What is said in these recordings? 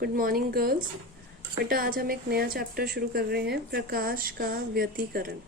Good morning girls. बेटा आज हम एक नया चैप्टर शुरू कर रहे हैं, प्रकाश का व्यतिकरण।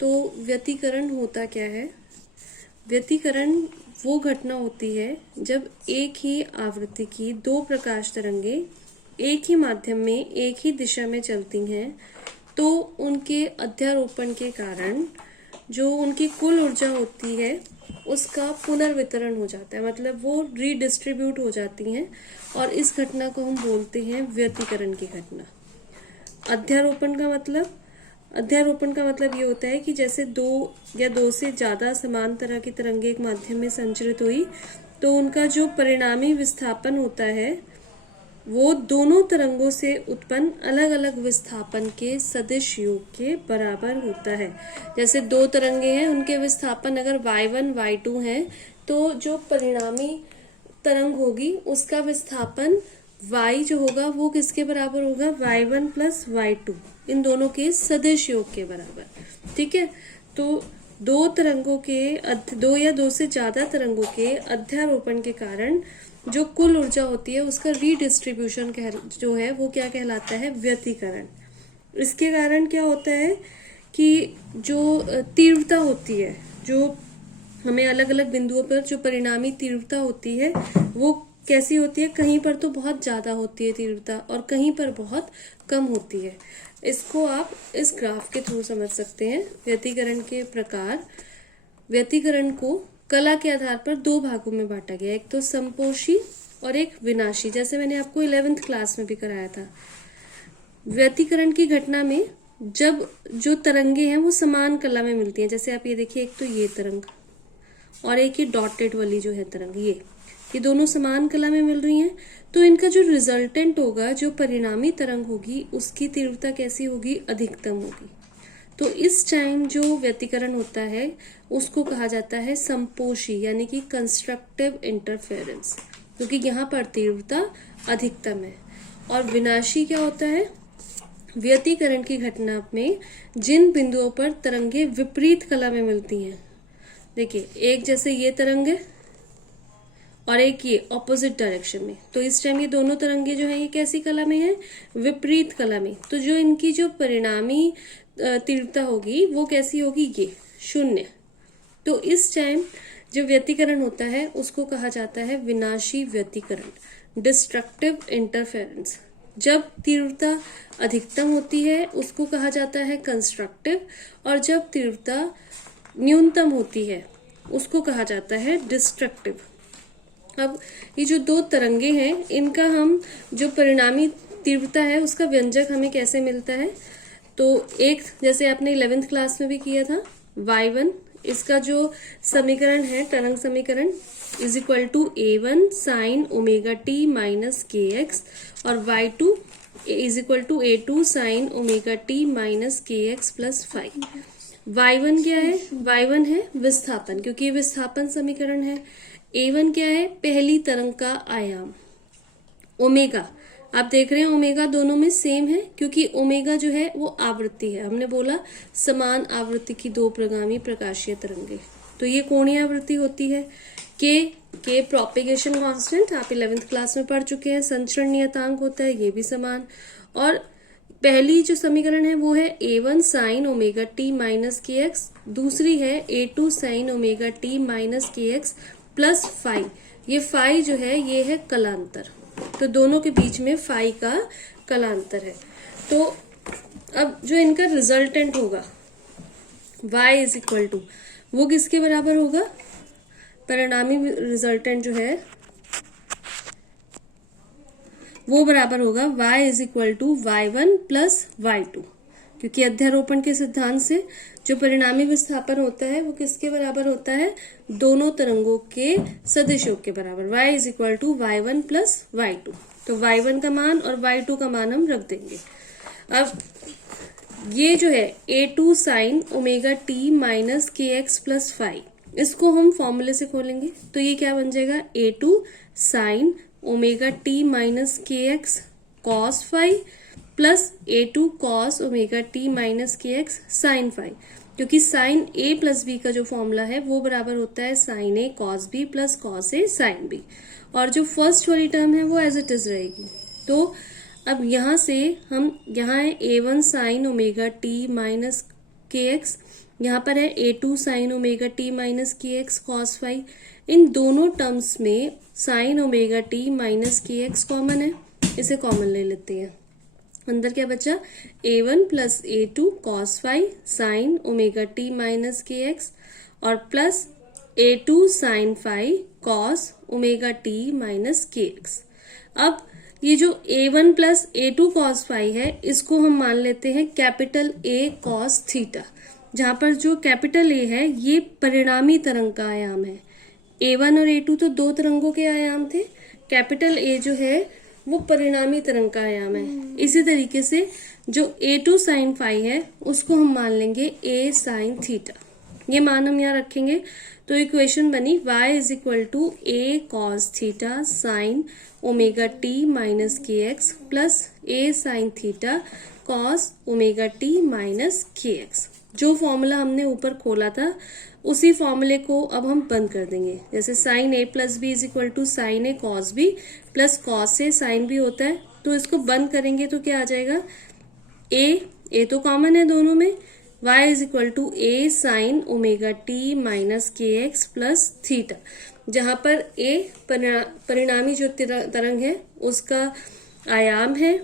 तो व्यतिकरण होता क्या है? व्यतिकरण वो घटना होती है जब एक ही आवृत्ति की दो प्रकाश तरंगे एक ही माध्यम में एक ही दिशा में चलती हैं, तो उनके अध्यारोपण के कारण जो उनकी कुल ऊर्जा होती है उसका पुनर्वितरण हो जाता है, मतलब वो रीडिस्ट्रीब्यूट हो जाती हैं और इस घटना को हम बोलते हैं व्यतिकरण की घटना। अध्यारोपण का मतलब ये होता है कि जैसे दो या दो से ज्यादा समान तरह की तरंगे एक माध्यम में संचरित हुई तो उनका जो परिणामी विस्थापन होता है वो दोनों तरंगों से उत्पन्न अलग अलग विस्थापन के सदिश योग के बराबर होता है। जैसे दो तरंगे हैं, उनके विस्थापन अगर y1 y2 हैं, तो जो परिणामी तरंग होगी उसका विस्थापन y जो होगा वो किसके बराबर होगा? y1 प्लस y2, इन दोनों के सदिश योग के बराबर। ठीक है, तो दो या दो से ज्यादा तरंगों के अध्यारोपण के कारण जो कुल ऊर्जा होती है उसका रीडिस्ट्रीब्यूशन जो है वो क्या कहलाता है? व्यतिकरण। इसके कारण क्या होता है कि जो तीव्रता होती है, जो हमें अलग अलग बिंदुओं पर जो परिणामी तीव्रता होती है वो कैसी होती है? कहीं पर तो बहुत ज्यादा होती है तीव्रता और कहीं पर बहुत कम होती है। इसको आप इस ग्राफ के थ्रू समझ सकते हैं। व्यतिकरण के प्रकार, व्यतिकरण को कला के आधार पर दो भागों में बांटा गया, एक तो समपोषी और एक विनाशी, जैसे मैंने आपको 11th क्लास में भी कराया था। व्यतिकरण की घटना में जब जो तरंगे हैं वो समान कला में मिलती हैं, जैसे आप ये देखिए, एक तो ये तरंग और एक ये डॉटेड वाली जो है तरंग, ये दोनों समान कला में मिल रही हैं, तो इनका जो रिजल्टेंट होगा, जो परिणामी तरंग होगी, उसकी तीव्रता कैसी होगी? अधिकतम होगी। तो इस टाइम जो व्यतिकरण होता है उसको कहा जाता है समपोषी, यानी कि कंस्ट्रक्टिव इंटरफेरेंस, क्योंकि यहाँ पर तीव्रता अधिकतम है। और विनाशी क्या होता है? व्यतिकरण की घटना में जिन बिंदुओं पर तरंगे विपरीत कला में मिलती हैं, देखिए एक जैसे ये तरंग है और एक ये ऑपोजिट डायरेक्शन में, तो इस टाइम ये दोनों तरंगे जो है ये कैसी कला में है? विपरीत कला में। तो जो इनकी जो परिणामी तीव्रता होगी वो कैसी होगी? ये शून्य। तो इस टाइम जो व्यतिकरण होता है उसको कहा जाता है विनाशी व्यतिकरण, डिस्ट्रक्टिव इंटरफेरेंस। जब तीव्रता अधिकतम होती है उसको कहा जाता है कंस्ट्रक्टिव, और जब तीव्रता न्यूनतम होती है उसको कहा जाता है डिस्ट्रक्टिव। अब ये जो दो तरंगे हैं इनका हम जो परिणामी तीव्रता है उसका व्यंजक हमें कैसे मिलता है? तो एक जैसे आपने 11th क्लास में भी किया था, y1, इसका जो समीकरण है तरंग समीकरण is equal to a1 sine omega t minus k x, और y2 is equal to a2 sine omega t minus k x plus 5। y1 क्या है? y1 है विस्थापन, क्योंकि ये विस्थापन समीकरण है। a1 क्या है? पहली तरंग का आयाम। ओमेगा, आप देख रहे हैं ओमेगा दोनों में सेम है, क्योंकि ओमेगा जो है वो आवृत्ति है। हमने बोला समान आवृत्ति की दो प्रगामी प्रकाशीय तरंगे, तो ये कोणीय आवृत्ति होती है। के प्रोपेगेशन कांस्टेंट आप 11th क्लास में पढ़ चुके हैं। संचरण नियतांक होता है, ये भी समान। और पहली जो समीकरण है वो है a1 sine omega t minus k x, दूसरी है a2 sine omega t minus k x plus 5। ये 5 जो है ये है कलांतर, तो दोनों के बीच में 5 का कलांतर है। तो अब जो इनका रिजल्टेंट होगा y इज इक्वल टू, वो किसके बराबर होगा? परिणामी रिजल्टेंट जो है वो बराबर होगा y is equal to y1 plus y2, क्योंकि अध्यारोपण के सिद्धांत से जो परिणामी विस्थापन होता है वो किसके बराबर होता है? दोनों तरंगों के सदिश योग के बराबर। y is equal to y1 plus y2, तो y1 का मान और y2 का मान हम रख देंगे। अब ये जो है a2 sine omega t minus k x plus 5, इसको हम फॉर्मूले से खोलेंगे, तो ये क्या बन जाएगा? a2 sine omega t minus k x cos 5 plus a2 cos omega t minus k x sine 5। क्योंकि साइन ए प्लस बी का जो फॉर्मूला है वो बराबर होता है sign A cos B plus cos A sine B, और जो फर्स्ट वाली टर्म है वो एज इट इज रहेगी। तो अब यहाँ से हम, यहाँ है a1 sine omega t minus k x, यहाँ पर है a2 sine omega t minus k x cos phi. इन दोनों टर्म्स में sign omega t minus k x common है, इसे कॉमन ले लेते हैं। अंदर क्या बचा, a1 plus a2 cos phi sine omega t minus k x और plus a2 sine phi cos omega t minus k x. अब ये जो a1 plus a2 cos phi है इसको हम मान लेते हैं कैपिटल A कॉस थीटा, जहां पर जो कैपिटल A है ये परिणामी तरंग का आयाम है। a1 और a2 तो दो तरंगों के आयाम थे, कैपिटल A जो है वो परिणामी तरंग का आयाम है। इसी तरीके से जो a2 साइन फाई है उसको हम मान लेंगे a साइन थीटा, ये मान हम यहाँ रखेंगे। तो इक्वेशन बनी y is equal to a cos theta sine omega t minus k x plus a sine theta cos omega t minus k x. जो फॉर्मूला हमने ऊपर खोला था उसी फॉर्मूले को अब हम बंद कर देंगे। जैसे sine A plus B is equal to sine A cos B plus cos A sine B होता है, तो इसको बंद करेंगे तो क्या आ जाएगा, ए तो कॉमन है दोनों में, y is equal to A sine omega t minus k x plus theta, जहां पर a परिणामी जो तरंग है उसका आयाम है,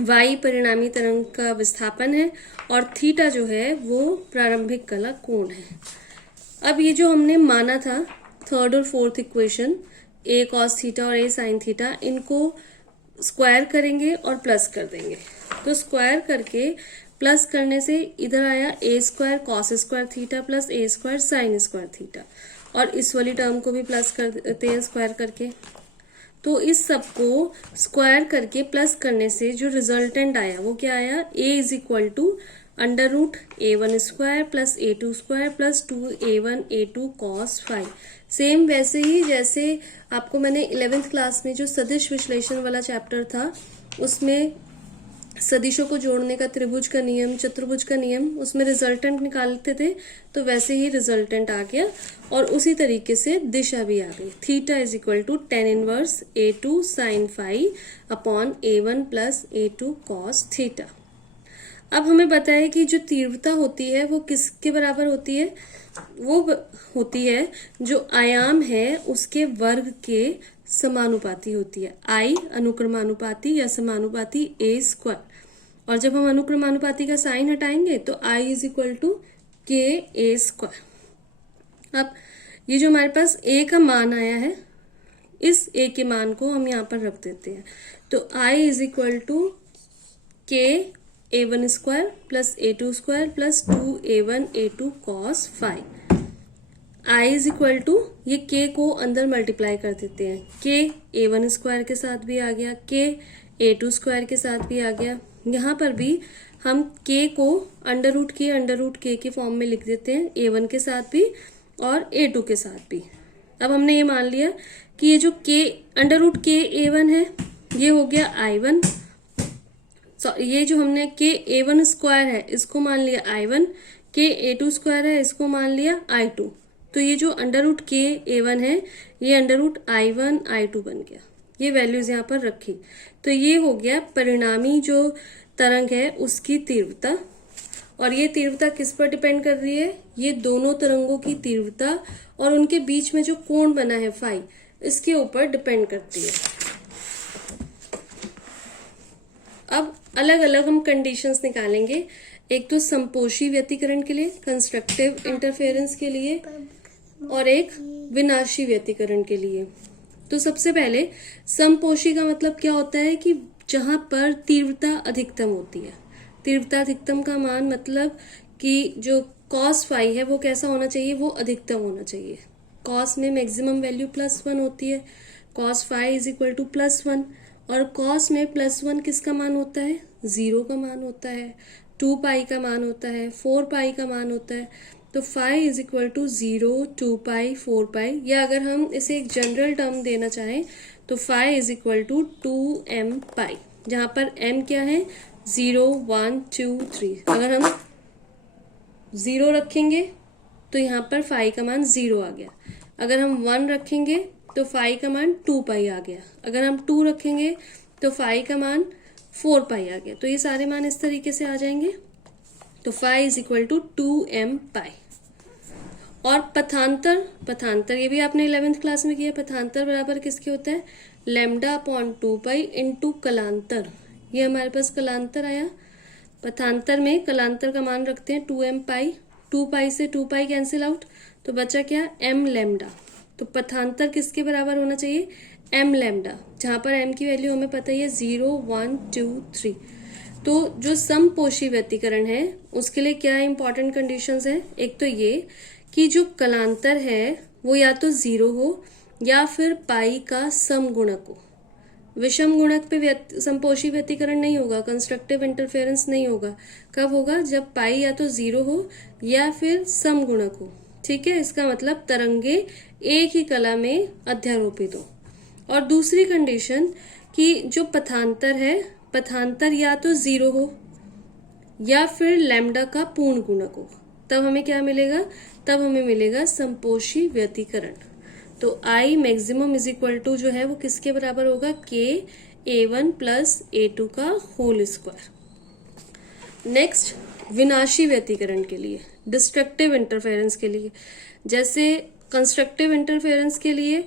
y परिणामी तरंग का विस्थापन है और थीटा जो है वो प्रारंभिक कला कोण है। अब ये जो हमने माना था थर्ड और fourth equation a cos theta और a sin थीटा, इनको स्क्वायर करेंगे और प्लस कर देंगे। तो स्क्वायर करके प्लस करने से इधर आया a square cos square theta plus a square sine square theta, और इस वाली टर्म को भी प्लस कर देते हैं स्क्वायर करके। तो इस सब को स्क्वायर करके प्लस करने से जो रिजल्टेंट आया वो क्या आया, a is equal to under root a1 square plus a2 square plus 2a1 a2 cos phi. Same वैसे ही जैसे आपको मैंने 11th क्लास में जो सदिश विश्लेषण वाला चैप्टर था उसमें सदिशों को जोड़ने का त्रिभुज का नियम, चतुर्भुज का नियम, उसमें रिजल्टेंट निकालते थे, तो वैसे ही रिजल्टेंट आ गया और उसी तरीके से दिशा भी आ गई। Theta is equal to tan inverse a2 sine phi upon a1 plus a2 cos theta. अब हमें पता है कि जो तीव्रता होती है वो किसके बराबर होती है, वो होती है जो आयाम है उसके वर्ग के समानुपाती होती है, I अनुक्रमानुपाती या समानुपाती a स्क्वायर। और जब हम अनुक्रमानुपाती का साइन हटाएंगे तो I इज इक्वल टू के ए स्क्वायर। अब ये जो हमारे पास a का मान आया है, इस a के मान को हम यहाँ पर रख देते हैं। तो I is equal to k a1 square plus a2 square plus 2a1 a2 cos phi. I is equal to, ये k को अंदर मल्टीप्लाई कर देते हैं, k a1 स्क्वायर के साथ भी आ गया, k a2 स्क्वायर के साथ भी आ गया। यहाँ पर भी हम k को अंडर रूट k के फॉर्म में लिख देते हैं, a1 के साथ भी और a2 के साथ भी। अब हमने ये मान लिया कि ये जो k under root k a1 है ये हो गया I1, ये जो हमने k a1 स्क्वायर है इसको मान लिया I1, k a2 स्क्वायर है इसको मान लिया I2। तो ये जो अंडर रूट k a1 है ये अंडर रूट I1 I2 बन गया, ये वैल्यूज यहाँ पर रखी। तो ये हो गया परिणामी जो तरंग है उसकी तीव्रता, और ये तीव्रता किस पर डिपेंड कर रही है, ये दोनों तरंगों की तीव्रता और उनके बीच में जो कोण बना है फाई, इसके ऊपर डिपेंड करती है। अब अलग अलग हम कंडीशंस निकालेंगे, एक तो संपोषी व्यतिकरण के लिए, कंस्ट्रक्टिव इंटरफेरेंस के लिए, और एक विनाशी व्यतिकरण के लिए। तो सबसे पहले समपोषी का मतलब क्या होता है कि जहां पर तीव्रता अधिकतम होती है। तीव्रता अधिकतम का मान मतलब कि जो कॉस फाई है वो कैसा होना चाहिए, वो अधिकतम होना चाहिए। कॉस में मैक्सिमम वैल्यू +1 होती है, cos phi is equal to +1, और कॉस में +1 किसका मान होता है, 0 का मान होता है, 2 पाई का मान होता है, 4 पाई का मान होता है। तो फाई इज इक्वल टू 0, 2 पाई, 4 पाई, या अगर हम इसे एक जनरल टर्म देना चाहें तो phi is equal to 2m pi, जहां पर m क्या है, 0, 1, 2, 3। अगर हम 0 रखेंगे तो यहाँ पर फाई का मान 0 आ गया। अगर हम 1 रखेंगे तो फाई का मान 2 पाई आ गया। अगर हम 2 रखेंगे तो फाई का मान 4 पाई आ गया। तो ये सारे मान इस तरीके से आ जाएंगे। तो phi is equal to 2m pi. और पथांतर, पथांतर ये भी आपने 11th क्लास में किया। पथांतर बराबर किसके होता है? लैम्डा अपॉन 2 पाई इंटू कलांतर। ये हमारे पास कलांतर आया। पथांतर में कलांतर का मान रखते हैं 2m पाई। 2 पाई से 2 पाई कैंसिल आउट, तो बचा क्या? m lambda. तो पथांतर किसके बराबर होना चाहिए? m लैम्डा, जहां पर m की वैल्यू हमें पता ही है 0, 1, 2, 3। तो जो समपोषी व्यतिकरण है उसके लिए क्या इंपॉर्टेंट कंडीशंस है? एक तो ये कि जो कलांतर है वो या तो 0 हो या फिर पाई का समगुणक हो। विषम गुणक पे समपोषी व्यतिकरण नहीं होगा, कंस्ट्रक्टिव इंटरफेरेंस नहीं होगा। कब होगा? जब पाई या तो 0 हो या फिर समगुणक हो। ठीक है, इसका मतलब तरंगे एक ही कला में अध्यारोपित हो। और दूसरी कंडीशन कि जो पथांतर है, पथांतर या तो 0 हो या फिर लैम्डा का पूर्ण गुणक हो। तब हमें क्या मिलेगा? तब हमें मिलेगा समपोषी व्यतिकरण। तो I maximum is equal to जो है वो किसके बराबर होगा? KA1 प्लस A2 का होल स्क्वायर। नेक्स्ट, विनाशी व्यतिकरण के लिए, डिस्ट्रक्टिव इंटरफेरेंस के लिए, जैसे कंस्ट्रक्टिव इंटरफेरेंस के लिए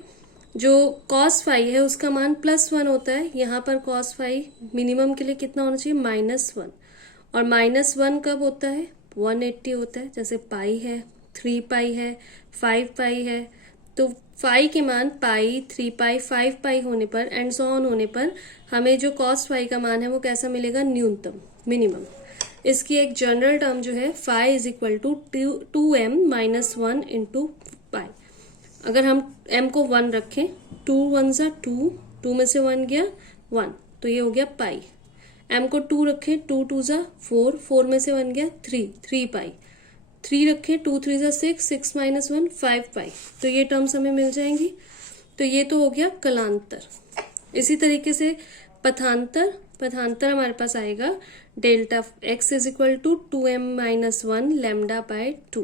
जो cos फाई है उसका मान +1 होता है। यहाँ पर cos फाई मिनिमम के लिए कितना होना चाहिए? -1। और -1 कब होता है? 180 होता है। जैसे पाई है, 3 पाई है, 5 पाई है। तो फाई के मान पाई, 3 पाई, 5 पाई होने पर एंड सो ऑन होने पर हमें जो cos फाई का मान है वो कैसा मिलेगा? न्यूनतम, मिनिमम। इसकी एक जनरल टर्म जो है phi is equal to 2m - 1 into pi. अगर हम m को 1 रखें, 2 1 ज़ा 2, 2 में से 1 गया 1, तो ये हो गया पाई। m को 2 रखें, 2 2 ज़ा 4, 4 में से 1 गया 3, 3 पाई। 3 रखें, 2 3 ज़ा 6, 6 - 1 5 पाई। तो ये टर्म्स हमें मिल जाएंगी। तो ये तो हो गया कलांतर। इसी तरीके से पथांतर, पथांतर हमारे पास आएगा delta x is equal to 2m - 1 lambda by 2।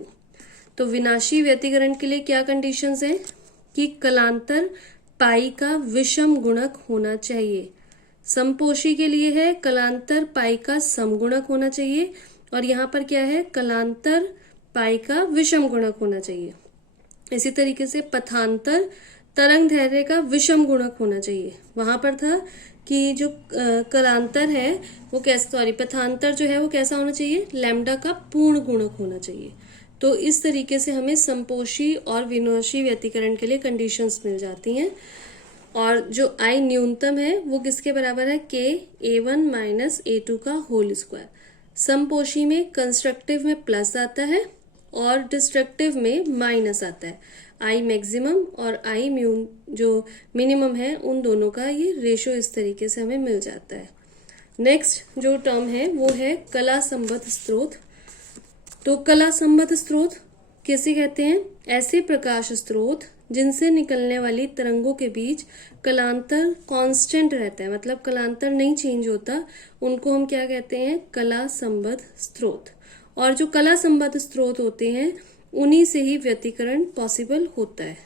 तो विनाशी व्यतिकरण के लिए क्या कंडीशंस हैं? कि कलांतर पाई का विषम गुणक होना चाहिए। समपोषी के लिए है कलांतर पाई का समगुणक होना चाहिए। और यहाँ पर क्या है? कलांतर पाई का विषम गुणक होना चाहिए। इसी तरीके से पथांतर तरंग दैर्ध्य का विषम गुणक होना चाहिए। वहां पर था कि जो कलांतर है वो कैसा, सॉरी पथांतर जो है वो कैसा होना चाहिए? लैम्डा का पूर्ण गुणक होना चाहिए। तो इस तरीके से हमें समपोषी और विनाशी व्यतिकरण के लिए कंडीशंस मिल जाती हैं। और जो I न्यूनतम है वो किसके बराबर है? KA1 - A2 का होल स्क्वायर। समपोषी में, कंस्ट्रक्टिव में प्लस आता है और डिस्ट्रक्टिव में माइनस आता है। I मैक्सिमम और I जो मिनिमम है उन दोनों का ये रेशो इस तरीके से हमें मिल जाता है। नेक्स्ट जो टर्म है वो है कला संबद्ध स्रोत। तो कला संबद्ध स्रोत किसे कहते हैं? ऐसे प्रकाश स्रोत जिनसे निकलने वाली तरंगों के बीच कलांतर कांस्टेंट रहता है, मतलब कलांतर नहीं चेंज होता, उनको हम क्या कहते हैं? कला संबद्ध स्रोत। और जो कला संबद्ध स्रोत होते हैं उन्हीं से ही व्यतिकरण पॉसिबल होता है।